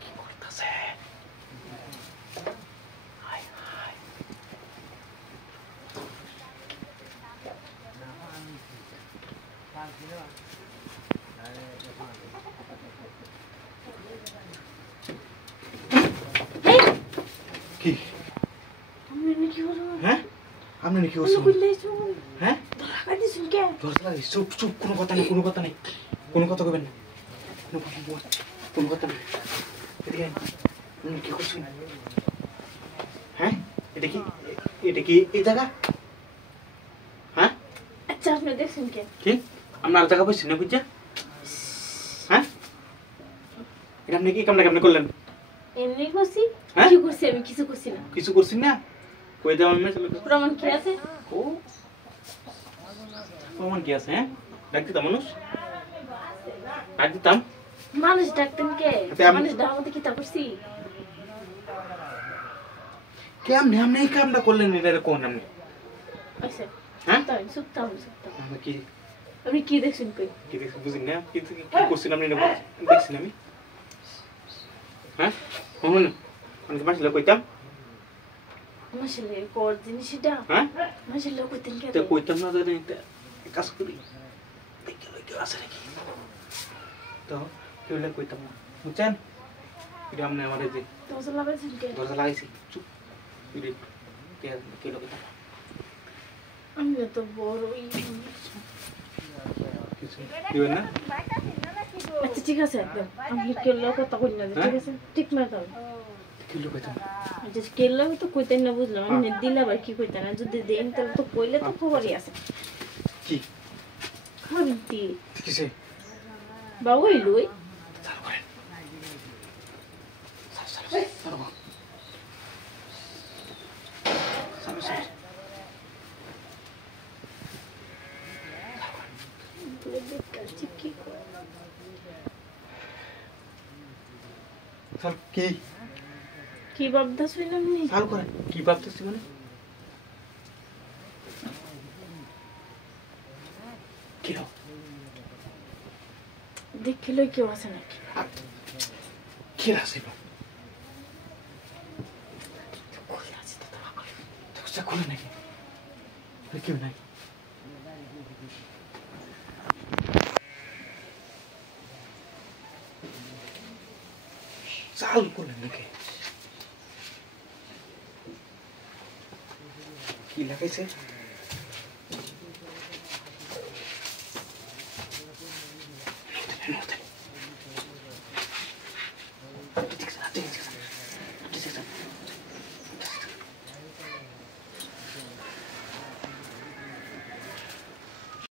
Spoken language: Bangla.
কি করতেছে হাই হাই কি আমি কি করব হ্যাঁ আপনি কি করছেন হ্যাঁ চুপ চুপ কোনো কথা নেই কোনো কথা কইবেন না কোনো কথা নেই এদিকে আপনি কি করছেন হ্যাঁ এটা কি এই জায়গা হ্যাঁ আচ্ছা আপনি দেখছেন কে কি আপনার জায়গা পাইছেন না বুঝছা হ্যাঁ এটা আপনি কি কেমনে করলেন এমনি করছি হ্যাঁ? কি করছি আমি কিছু করছি না কিছু করছেন না কই দাও আমি প্রমাণ কি আছে ও প্রমাণ কি আছে হ্যাঁ ডাক দিতাম মানুষ ডাকতেন কে আচ্ছা, মানুষ ডাকার মধ্যে কি তা করছি কেমনে আপনি এই কামটা করলেন এটা কোন আপনি আচ্ছা হ্যাঁ তাই সুপ্তাম আমি কি আপনি কি দেখছেন কই কি দেখছি বুঝিনি না কি করছেন আপনি দেখছেন আমি হ্যাঁ শুনুন অনেক মাস লোক কইতাম মাসলে কোর জিনিসটা হ্যাঁ মাসলে কইতেন কে তো কইতাম না ধরে একটা কাজ করি দেখে লইতে আছে নাকি তো কেউ লাগে কইতাম না বুঝছেন এটা আপনি আমার যে দরজা লাগাইছেন কে দরজা লাগাইছি চুপ এটা কে লোক আমি তো বড়ই কিছু দিবেন না আচ্ছা ঠিক আছে একদম আমি কে লোক কথা কই না ঠিক আছে ঠিক না দাও কি লোক কইতাম আচ্ছা কে লোক তো কইতেন না বুঝলাম আমি দিলা আবার কি কইতেন না যদি দেন তাহলে তো কইলে তো খবরই আছে কি খাবি কিসে বাবুই লই চালু করেন কি কি ভাবতেছ আমি চালু করেন কি ভাবতেছি মানে কি রে দেখিলে কেউ আছে নাকি কি আছে খুলে আছে তো দরজা খুলে নাকি কেউ নাই চালু করলেন নাকি কি লাগাইছে No te